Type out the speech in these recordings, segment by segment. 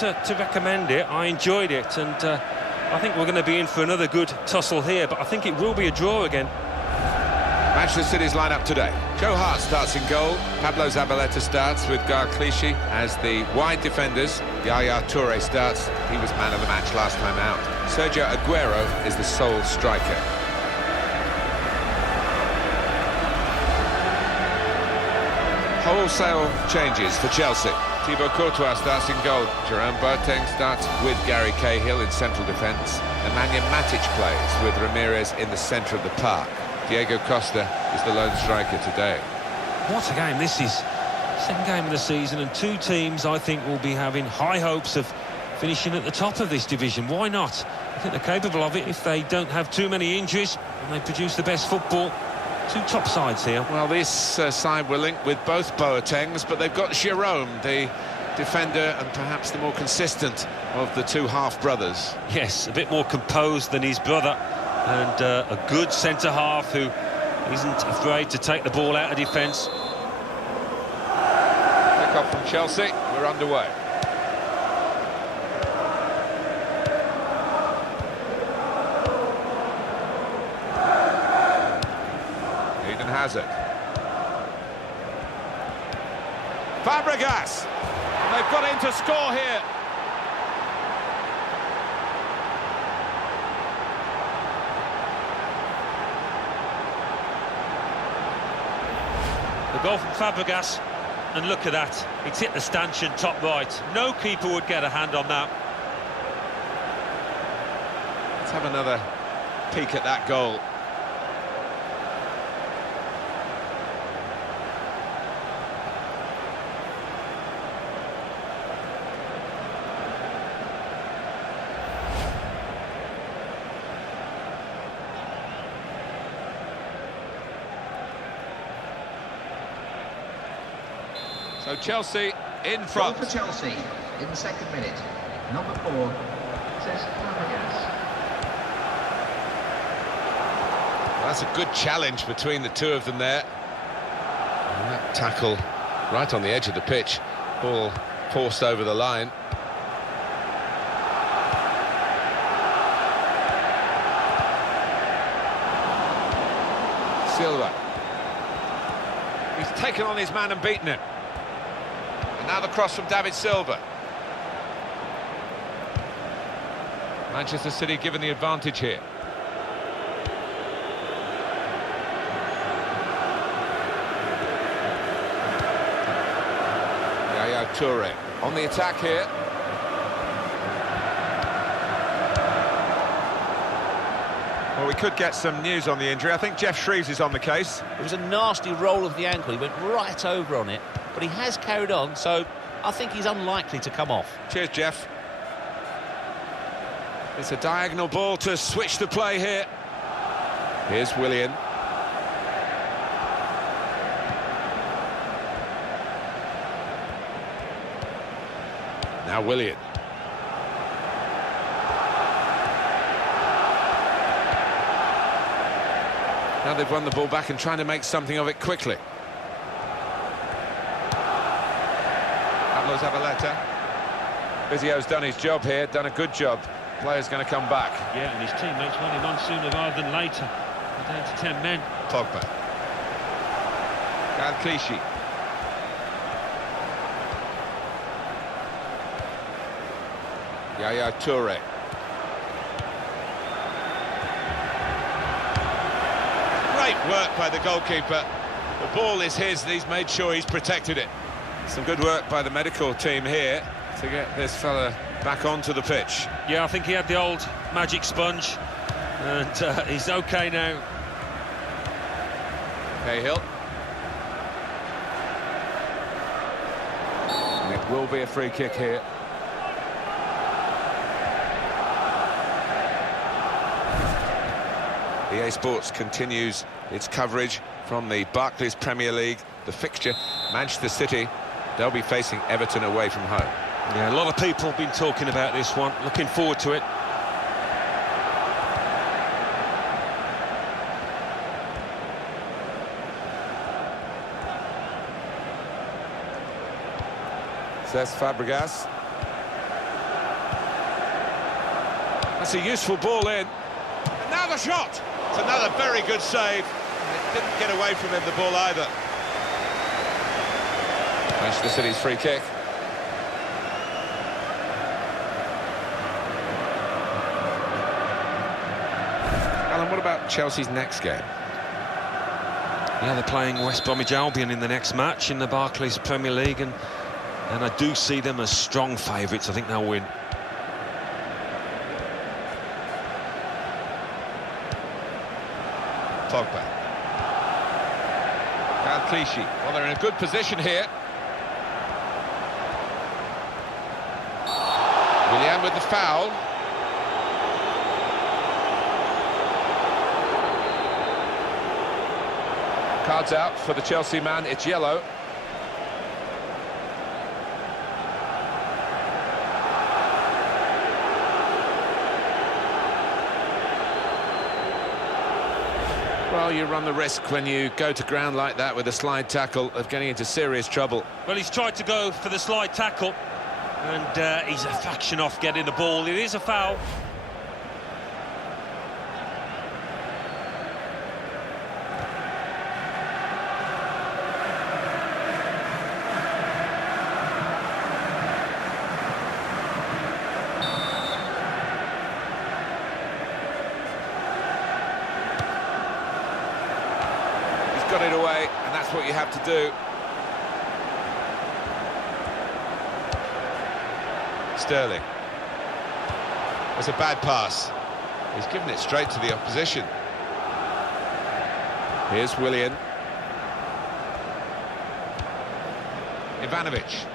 to recommend it. I enjoyed it, and I think we're going to be in for another good tussle here, but I think it will be a draw again. Manchester City's lineup today. Joe Hart starts in goal. Pablo Zabaleta starts with Gar Clichy as the wide defenders. Yaya Toure starts. He was man of the match last time out. Sergio Aguero is the sole striker. Wholesale changes for Chelsea. Thibaut Courtois starts in goal. Jerome Boateng starts with Gary Cahill in central defence. Nemanja Matic plays with Ramirez in the centre of the park. Diego Costa is the lone striker today. What a game this is. Second game of the season, and two teams I think will be having high hopes of finishing at the top of this division. Why not? I think they're capable of it if they don't have too many injuries and they produce the best football. Two top sides here. Well, this side were linked with both Boatengs, but they've got Jerome, the defender and perhaps the more consistent of the two half-brothers. Yes, a bit more composed than his brother, and a good centre-half who isn't afraid to take the ball out of defence. Pick up from Chelsea, we're underway. Eden Hazard. Fabregas! And they've got in to score here. The goal from Fabregas, and look at that, it's hit the stanchion top right. No keeper would get a hand on that. Let's have another peek at that goal. So Chelsea in front. Goal for Chelsea in the second minute. Number 4 says Fabregas. Well, that's a good challenge between the two of them there. And that tackle right on the edge of the pitch. Ball forced over the line. Silva. He's taken on his man and beaten him. Now the cross from David Silva. Manchester City given the advantage here. Yaya Toure on the attack here. Well, we could get some news on the injury. I think Jeff Shreves is on the case. It was a nasty roll of the ankle. He went right over on it, but he has carried on, so I think he's unlikely to come off. Cheers, Jeff. It's a diagonal ball to switch the play here. Here's Willian. Now Willian. Now they've won the ball back and trying to make something of it quickly. Pablo Zabaleta. Vizio's done his job here, done a good job. Player's going to come back. Yeah, and his teammates want him on sooner rather than later. We're down to 10 men. Pogba. Gar Clichy. Yaya Toure. Great work by the goalkeeper. The ball is his and he's made sure he's protected it. Some good work by the medical team here to get this fella back onto the pitch. Yeah, I think he had the old magic sponge, and he's okay now. Cahill. And it will be a free kick here. EA Sports continues its coverage from the Barclays Premier League. The fixture, Manchester City, they'll be facing Everton away from home. Yeah, a lot of people have been talking about this one. Looking forward to it. Cesc Fabregas. That's a useful ball in. And now the shot! It's another very good save. And it didn't get away from him, the ball, either. Manchester City's free kick. Alan, what about Chelsea's next game? Yeah, they're playing West Bromwich Albion in the next match in the Barclays Premier League, and I do see them as strong favourites. I think they'll win. Pogba. Clichy. Well, they're in a good position here. Willian with the foul. Cards out for the Chelsea man, it's yellow. Well, you run the risk when you go to ground like that with a slide tackle of getting into serious trouble. Well, he's tried to go for the slide tackle, and he's a fraction off getting the ball. It is a foul. Got it away, and that's what you have to do. Sterling. It's a bad pass. He's given it straight to the opposition. Here's Willian. Ivanovic.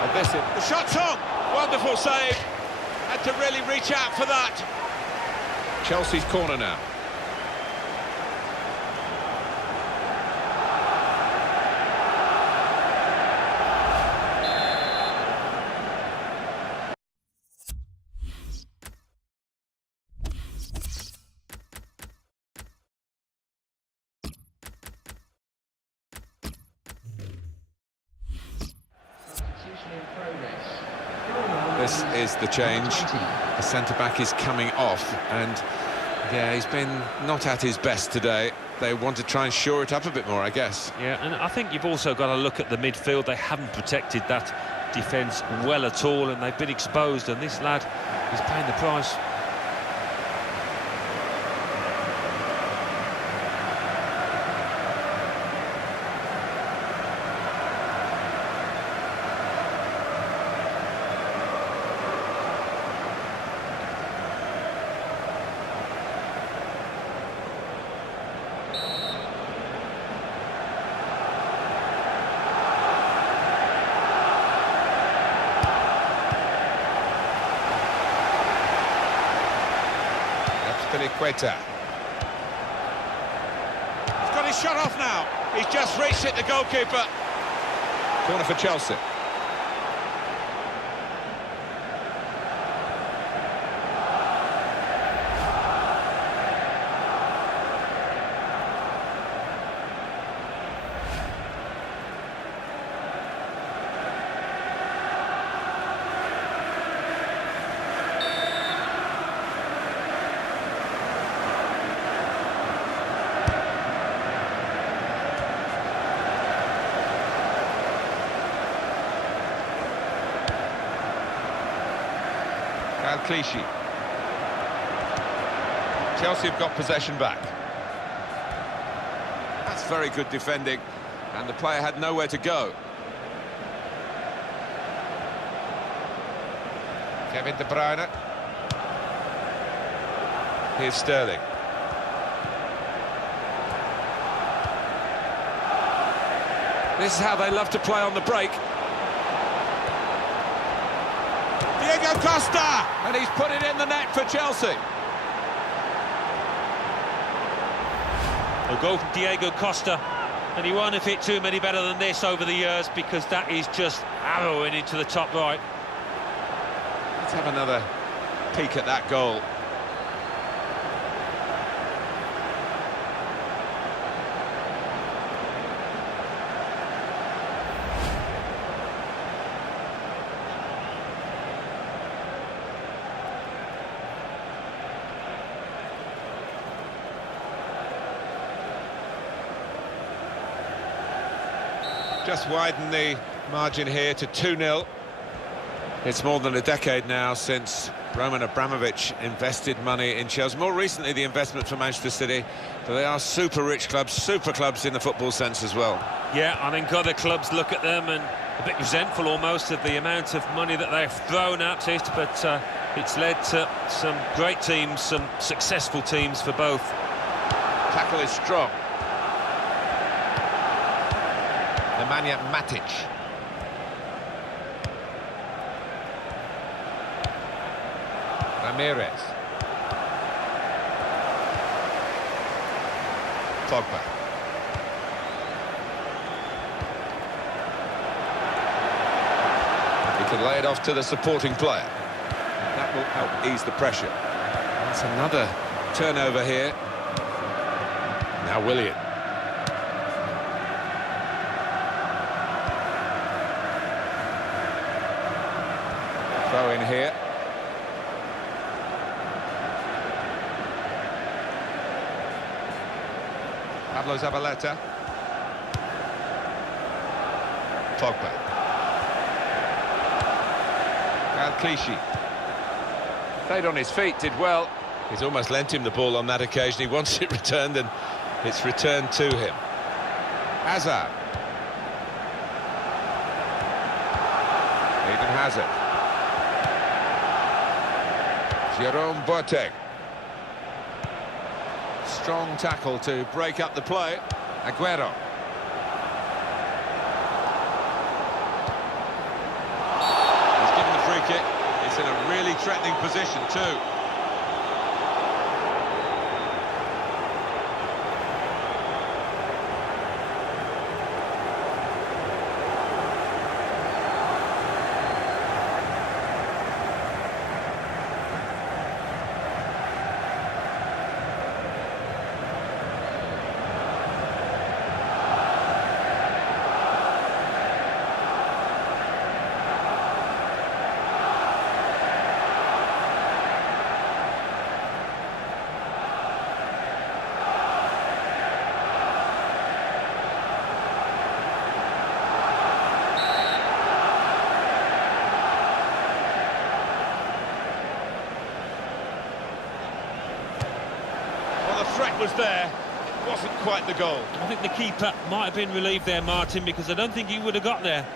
And this is... The shot's on! Wonderful save. Had to really reach out for that. Chelsea's corner now. This is the change. The centre-back is coming off, and yeah, he's been not at his best today. They want to try and shore it up a bit more, I guess. Yeah, and I think you've also got to look at the midfield. They haven't protected that defence well at all, and they've been exposed, and this lad is paying the price. Queta. He's got his shot off now. He's just reached it, the goalkeeper. Corner for Chelsea. Clichy. Chelsea have got possession back. That's very good defending, and the player had nowhere to go. Kevin De Bruyne. Here's Sterling. This is how they love to play on the break. Diego Costa, and he's put it in the net for Chelsea. A goal from Diego Costa, and he won't have hit too many better than this over the years, because that is just arrowing into the top right. Let's have another peek at that goal. Just widen the margin here to 2-0. It's more than a decade now since Roman Abramovich invested money in Chelsea. More recently, the investment for Manchester City. But they are super rich clubs, super clubs in the football sense as well. Yeah, I think other clubs look at them and a bit resentful almost of the amount of money that they've thrown at it, but it's led to some great teams, some successful teams for both. Tackle is strong. Nemanja Matic. Ramirez. Pogba. He can lay it off to the supporting player. That will help ease the pressure. That's another turnover here. Now Willian. Throw in here. Pablo Zabaleta. Pogba. Clichy. Stayed on his feet, did well. He's almost lent him the ball on that occasion. He wants it returned, and it's returned to him. Hazard. Eden Hazard. Jerome Boateng. Strong tackle to break up the play. Aguero. He's given the free kick. It's in a really threatening position too. Threat was there, wasn't quite the goal. I think the keeper might have been relieved there, Martin, because I don't think he would have got there.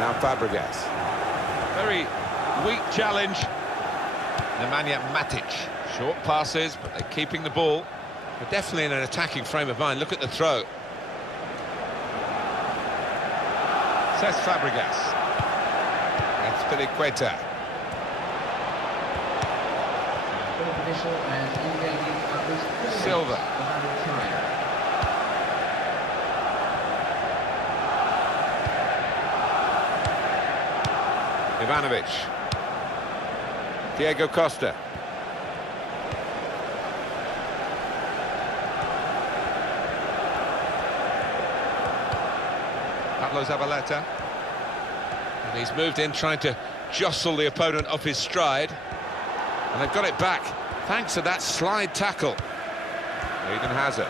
Now Fabregas. Very weak challenge. Nemanja Matic. Short passes, but they're keeping the ball. They're definitely in an attacking frame of mind. Look at the throw. Says Fabregas. That's Piliqueta. Silva. Ivanovic. Diego Costa. Pablo Zabaleta. And he's moved in trying to jostle the opponent off his stride. And they've got it back thanks to that slide tackle. Eden Hazard.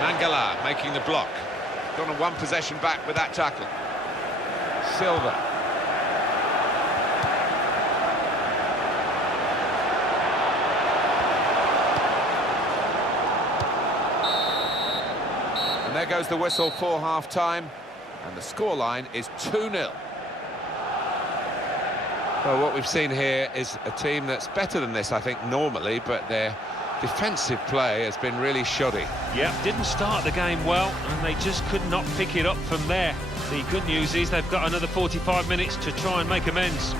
Mangala making the block. Gone on one possession back with that tackle. Silva. And there goes the whistle for half-time, and the scoreline is 2-0. Well, what we've seen here is a team that's better than this, I think, normally, but their defensive play has been really shoddy. Yeah, didn't start the game well, and they just could not pick it up from there. The good news is they've got another 45 minutes to try and make amends.